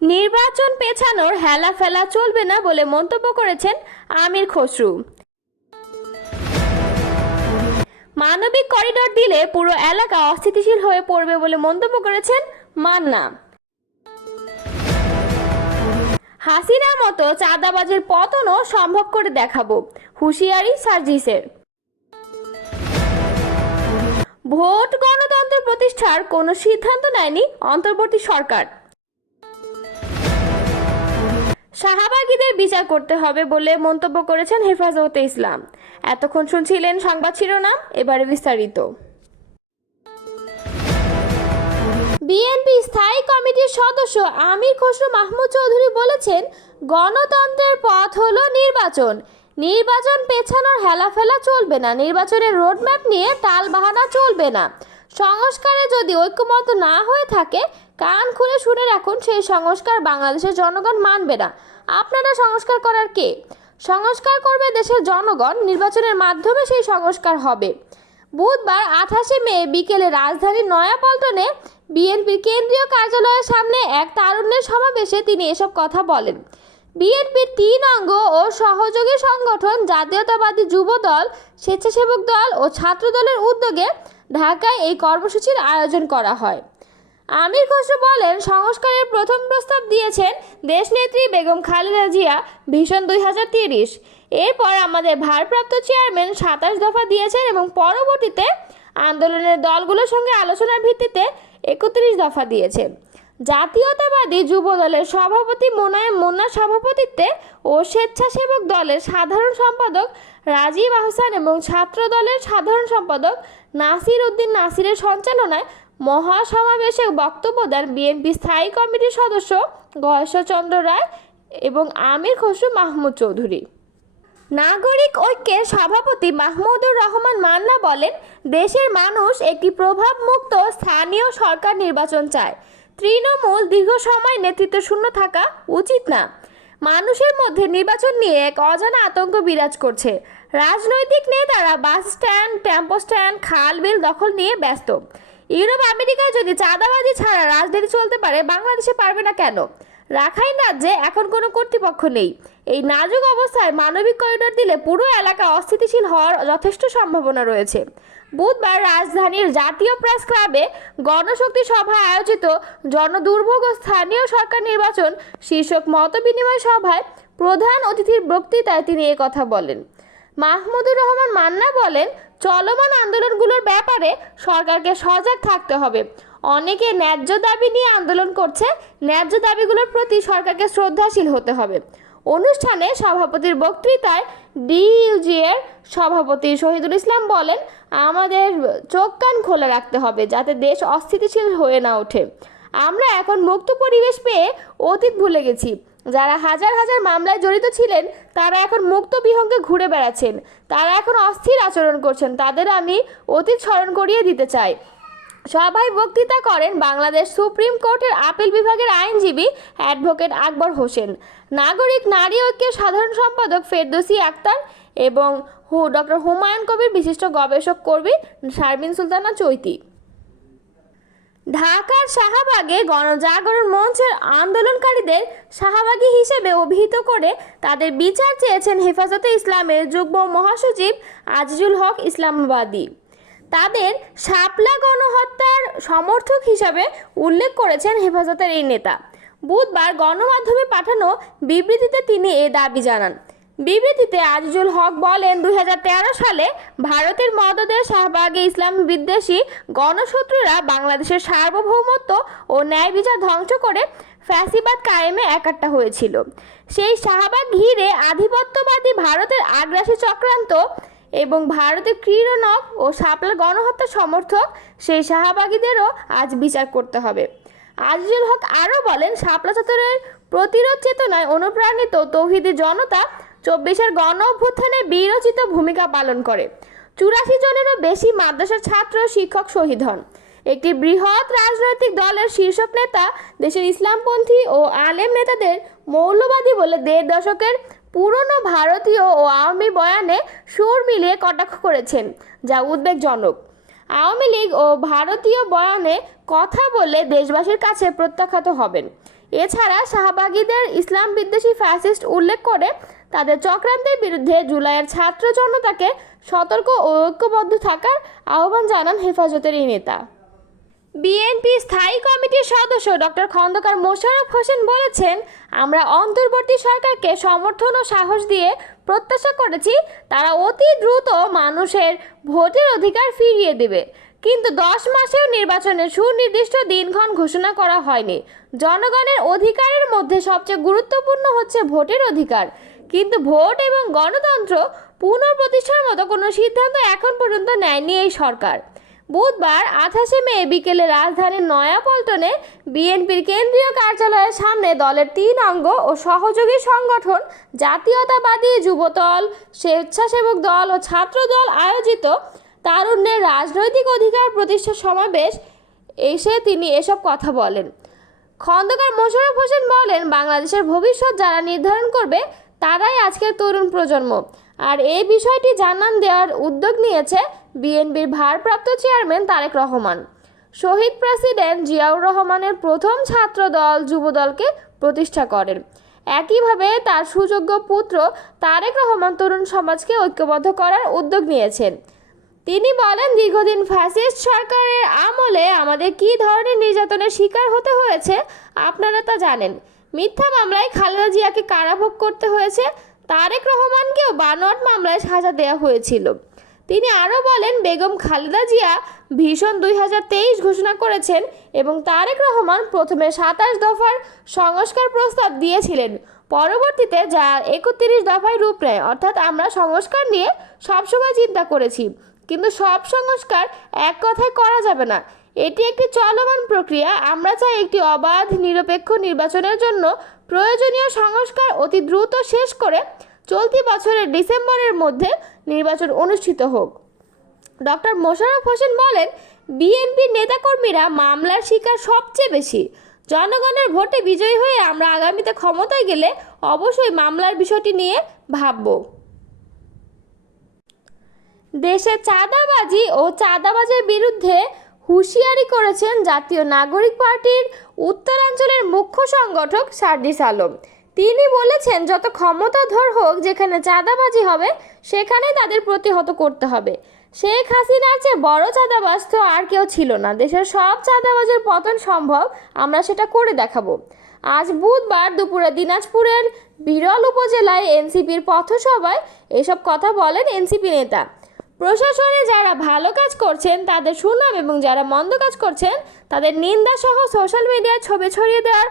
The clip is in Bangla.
নির্বাচন পেছানোর হেলাফেলা চলবে না বলে মন্তব্য করেছেন আমির খসরু। মানবিক করিডোর দিলে পুরো এলাকা অস্থিতিশীল হয়ে পড়বে বলে মন্তব্য করেছেন মান্না। হাসিনার মতো চাঁদাবাজের পতনও সম্ভব করে দেখাবো, হুঁশিয়ারি সার্জিসের। ভোট গণতন্ত্র প্রতিষ্ঠার কোনো সিদ্ধান্ত নেয়নি অন্তর্বর্তী সরকার। শাহবাগীদের বিচার করতে হবে বলে মন্তব্য করেছেন হেফাজতে ইসলাম। এতক্ষণ শুনছিলেন সংবাদ শিরোনাম, এবারে বিস্তারিত। বিএনপি স্থায়ী কমিটির সদস্য আমির খসরু মাহমুদ চৌধুরী বলেছেন, গণতন্ত্রের পথ হলো নির্বাচন। নির্বাচন পেছানোর হেলাফেলা চলবে না। নির্বাচনের রোডম্যাপ নিয়ে টালবাহানা চলবে না। সংস্কারে যদি ঐক্যমত না হয়ে থাকে, কান খুলে শুনে রাখুন, সেই সংস্কার বাংলাদেশের জনগণ মানবে না। আপনারা সংস্কার করার কে? সংস্কার করবে দেশের জনগণ। নির্বাচনের মাধ্যমে সেই সংস্কার হবে। বুধবার 28 মে বিকেলে রাজধানীর নয়াপল্টনে বিএনপির কেন্দ্রীয় কার্যালয়ের সামনে এক তারুণ্যের সমাবেশে তিনি এসব কথা বলেন। বিএনপির 3 অঙ্গ ও সহযোগী সংগঠন জাতীয়তাবাদী যুব দল, স্বেচ্ছাসেবক দল ও ছাত্র দলের উদ্যোগে ঢাকায় এই কর্মসূচির আয়োজন করা হয়। আমির খসরু বলেন, সংস্কারের প্রথম প্রস্তাব দিয়েছেন দেশনেত্রী বেগম খালেদা জিয়া ভিশন 2030। এরপর আমাদের ভারপ্রাপ্ত চেয়ারম্যান 27 দফা দিয়েছেন এবং পরবর্তীতে আন্দোলনের দলগুলোর সঙ্গে আলোচনার ভিত্তিতে 31 দফা দিয়েছে। জাতীয়তাবাদী যুব দলের সভাপতি মোনায়েম মুন্নার সভাপতিত্বে ও স্বেচ্ছাসেবক দলের সাধারণ সম্পাদক রাজীব আহসান এবং ছাত্র দলের সাধারণ সম্পাদক নাসির উদ্দিন নাসিরের সঞ্চালনায় মহাসমাবেশে বক্তব্য দেন বিএনপি স্থায়ী কমিটির সদস্য গয়েশ্বরচন্দ্র রায় এবং আমির খসরু মাহমুদ চৌধুরী। নাগরিক ঐক্যের সভাপতি মাহমুদুর রহমান মান্না বলেন, দেশের মানুষ একটি প্রভাবমুক্ত স্থানীয় সরকার নির্বাচন চায়। তৃণমূল দীর্ঘ সময় নেতৃত্ব শূন্য থাকা উচিত না। মানুষের মধ্যে নির্বাচন নিয়ে এক অজানা আতঙ্ক বিরাজ করছে। রাজনৈতিক নেতারা বাস স্ট্যান্ড, টেম্পো স্ট্যান্ড, খাল বিল দখল নিয়ে ব্যস্ত। ইউরোপ আমেরিকায় যদি চাঁদাবাজি ছাড়া রাজনীতি চলতে পারে, বাংলাদেশে পারবে না কেন? রাখাইন রাজ্যে এখন কোনো কর্তৃপক্ষ নেই। এই নাজুক অবস্থায় মানবিক করিডোর দিলে পুরো এলাকা অস্থিতিশীল হওয়ার যথেষ্ট সম্ভাবনা রয়েছে। বুধবার রাজধানীর জাতীয় প্রেস ক্লাবে গণশক্তি সভায় আয়োজিত জনদুর্ভোগ ও স্থানীয় সরকার নির্বাচন শীর্ষক মতবিনিময় সভায় প্রধান অতিথির বক্তৃতায় তিনি কথা বলেন। মাহমুদুর রহমান মান্না বলেন, চলমান আন্দোলনগুলোর ব্যাপারে সরকারকে সজাগ থাকতে হবে। অনেকে ন্যায্য দাবি নিয়ে আন্দোলন করছে। ন্যায্য দাবিগুলোর প্রতি সরকারকে শ্রদ্ধাশীল হতে হবে। অনুষ্ঠানে সভাপতির বক্তৃতায় ডিইউজিএর সভাপতি শহীদুল ইসলাম বলেন, আমাদের চোখ কান খোলা রাখতে হবে যাতে দেশ অস্থিতিশীল হয়ে না ওঠে। আমরা এখন মুক্ত পরিবেশ পেয়ে অতীত ভুলে গেছি। যারা হাজার হাজার মামলায় জড়িত ছিলেন তারা এখন মুক্ত বিহঙ্গে ঘুরে বেড়াচ্ছেন। তারা এখন অস্থির আচরণ করছেন। তাদের আমি অতীত স্মরণ করিয়ে দিতে চাই। সভায় বক্তৃতা করেন বাংলাদেশ সুপ্রিম কোর্টের আপিল বিভাগের আইনজীবী অ্যাডভোকেট আকবর হোসেন, নাগরিক নারী ঐক্যের সাধারণ সম্পাদক ফেরদৌসী আক্তার এবং ডক্টর হুমায়ুন কবির বিশিষ্ট গবেষক কর্মী শারমিন সুলতানা চৈতি। ঢাকার শাহবাগে গণজাগরণ মঞ্চের আন্দোলনকারীদের শাহবাগী হিসেবে অভিহিত করে তাদের বিচার চেয়েছেন হেফাজতে ইসলামের যুগ্ম মহাসচিব আজিজুল হক ইসলামাবাদী। তাদের শাপলা গণহত্যার সমর্থক হিসাবে উল্লেখ করেছেন হেফাজতের এই নেতা। বুধবার গণমাধ্যমে পাঠানো বিবৃতিতে তিনি এ দাবি জানান। বিবৃতিতে আজিজুল হক বলেন, 2013 সালে ভারতের মদদে শাহবাগে ইসলাম বিদ্বেষী গণশত্রুরা বাংলাদেশের সার্বভৌমত্ব ও ন্যায় বিচার ধ্বংস করে ফ্যাসিবাদ কায়েমে একাট্টা হয়েছিল। সেই শাহবাগ ঘিরে আধিপত্যবাদী ভারতের আগ্রাসী চক্রান্ত এবং ভারতের ক্রীড়নক ও শাপলা গণহত্যা সমর্থক সেই শাহবাগীদেরও আজ বিচার করতে হবে। আজিজুল হক আরও বলেন, শাপলা চত্বরের প্রতিরোধ চেতনায় অনুপ্রাণিত তৌহিদি জনতা 24-এর গণ অভ্যুত্থানে বীরোচিত ভূমিকা পালন করে। 84 জনেরও বেশি মাদ্রাসার ছাত্র শিক্ষক শহীদ হন। একটি বৃহৎ রাজনৈতিক দলের শীর্ষ নেতা দেশের ইসলামপন্থী ও আলেম নেতাদের মৌলবাদী বলে 1.5 দশকের পুরনো ভারতীয় ও আওয়ামী বয়ানে সুর মিলিয়ে কটাক্ষ করেছেন, যা উদ্বেগজনক। আওয়ামী লীগ ও ভারতীয় বয়ানে কথা বলে দেশবাসীর কাছে প্রত্যাখ্যাত হবেন। এছাড়া শাহবাগীদের ইসলাম বিদ্বেষী ফ্যাসিস্ট উল্লেখ করে তাদের চক্রান্তের বিরুদ্ধে জুলাইয়ের ছাত্র জনতাকে সতর্ক ও ঐক্যবদ্ধ থাকার আহ্বান জানান হেফাজতের এই নেতা। বিএনপি স্থায়ী কমিটির সদস্য ডক্টর খন্দকার মোশাররফ হোসেন বলেছেন, আমরা অন্তর্বর্তী সরকারকে সমর্থন ও সাহস দিয়ে প্রত্যাশা করেছি তারা অতি দ্রুত মানুষের ভোটের অধিকার ফিরিয়ে দেবে, কিন্তু 10 মাসেও নির্বাচনের সুনির্দিষ্ট দিনক্ষণ ঘোষণা করা হয়নি। জনগণের অধিকারের মধ্যে সবচেয়ে গুরুত্বপূর্ণ হচ্ছে ভোটের অধিকার, কিন্তু ভোট এবং গণতন্ত্র পুনঃপ্রতিষ্ঠার মতো কোনো সিদ্ধান্ত এখন পর্যন্ত নেয়নি এই সরকার। বুধবার 28 মে বিকেলে রাজধানীর নয়াপল্টনে বিএনপির কেন্দ্রীয় কার্যালয়ের সামনে দলের 3 অঙ্গ ও সহযোগী সংগঠন জাতীয়তাবাদী যুবদল, স্বেচ্ছাসেবক দল ও ছাত্র দল আয়োজিত তারুণ্যের রাজনৈতিক অধিকার প্রতিষ্ঠা সমাবেশ এসে তিনি এসব কথা বলেন। খন্দকার মোশাররফ হোসেন বলেন, বাংলাদেশের ভবিষ্যৎ যারা নির্ধারণ করবে তারাই আজকের তরুণ প্রজন্ম। আর এই বিষয়টি জানান দেওয়ার উদ্যোগ নিয়েছে বিএনপির ভারপ্রাপ্ত চেয়ারম্যান তারেক রহমান। শহীদ প্রেসিডেন্ট জিয়াউর রহমানের প্রথম ছাত্র দল যুবদলকে প্রতিষ্ঠা করেন। একইভাবে তার সুযোগ্য পুত্র তারেক রহমান তরুণ সমাজকে ঐক্যবদ্ধ করার উদ্যোগ নিয়েছেন। তিনি বলেন, দীর্ঘদিন ফ্যাসিস্ট সরকারের আমলে আমাদের কী ধরনের নির্যাতনের শিকার হতে হয়েছে আপনারা তা জানেন। মিথ্যা মামলায় খালেদা জিয়াকে কারাভোগ করতে হয়েছে, তারেক রহমানকেও বানোয়াট মামলায় সাজা দেওয়া হয়েছিল। তিনি আরও বলেন, বেগম খালেদা জিয়া ভীষণ 2023 ঘোষণা করেছেন এবং তারেক রহমান প্রথমে 27 দফার সংস্কার প্রস্তাব দিয়েছিলেন, পরবর্তীতে যা 31 দফায় রূপ নেয়। অর্থাৎ আমরা সংস্কার নিয়ে সবসময় চিন্তা করেছি, কিন্তু সব সংস্কার এক কথায় করা যাবে না। এটি একটি চলমান প্রক্রিয়া। আমরা চাই একটি অবাধ নিরপেক্ষ নির্বাচনের জন্য প্রয়োজনীয় সংস্কার অতি দ্রুত শেষ করে চলতি বছরের ডিসেম্বরের মধ্যে নির্বাচন অনুষ্ঠিত হোক। ডক্টর মোশাররফ হোসেন বলেন, বিএনপির নেতাকর্মীরা মামলার শিকার সবচেয়ে বেশি। জনগণের ভোটে বিজয়ী হয়ে আমরা আগামীতে ক্ষমতায় গেলে অবশ্যই মামলার বিষয়টি নিয়ে ভাবব। দেশে চাঁদাবাজি ও চাঁদাবাজের বিরুদ্ধে হুঁশিয়ারি করেছেন জাতীয় নাগরিক পার্টির উত্তরাঞ্চলের মুখ্য সংগঠক সার্জিস আলম। তিনি বলেছেন, যত ক্ষমতাধর হোক, যেখানে চাঁদাবাজি হবে সেখানে তাদের প্রতিহত করতে হবে। শেখ হাসিনার চেয়ে বড় চাঁদাবাজ তো আর কেউ ছিল না। দেশের সব চাঁদাবাজের পতন সম্ভব, আমরা সেটা করে দেখাবো। আজ বুধবার দুপুরে দিনাজপুরের বিরল উপজেলায় এনসিপির পথসভায় এসব কথা বলেন এনসিপি নেতা। প্রশাসনে যারা ভালো কাজ করছেন তাদের সুনাম এবং যারা মন্দ কাজ করছেন তাদের নিন্দা সহ সোশ্যাল মিডিয়ায় ছবি ছড়িয়ে দেওয়ার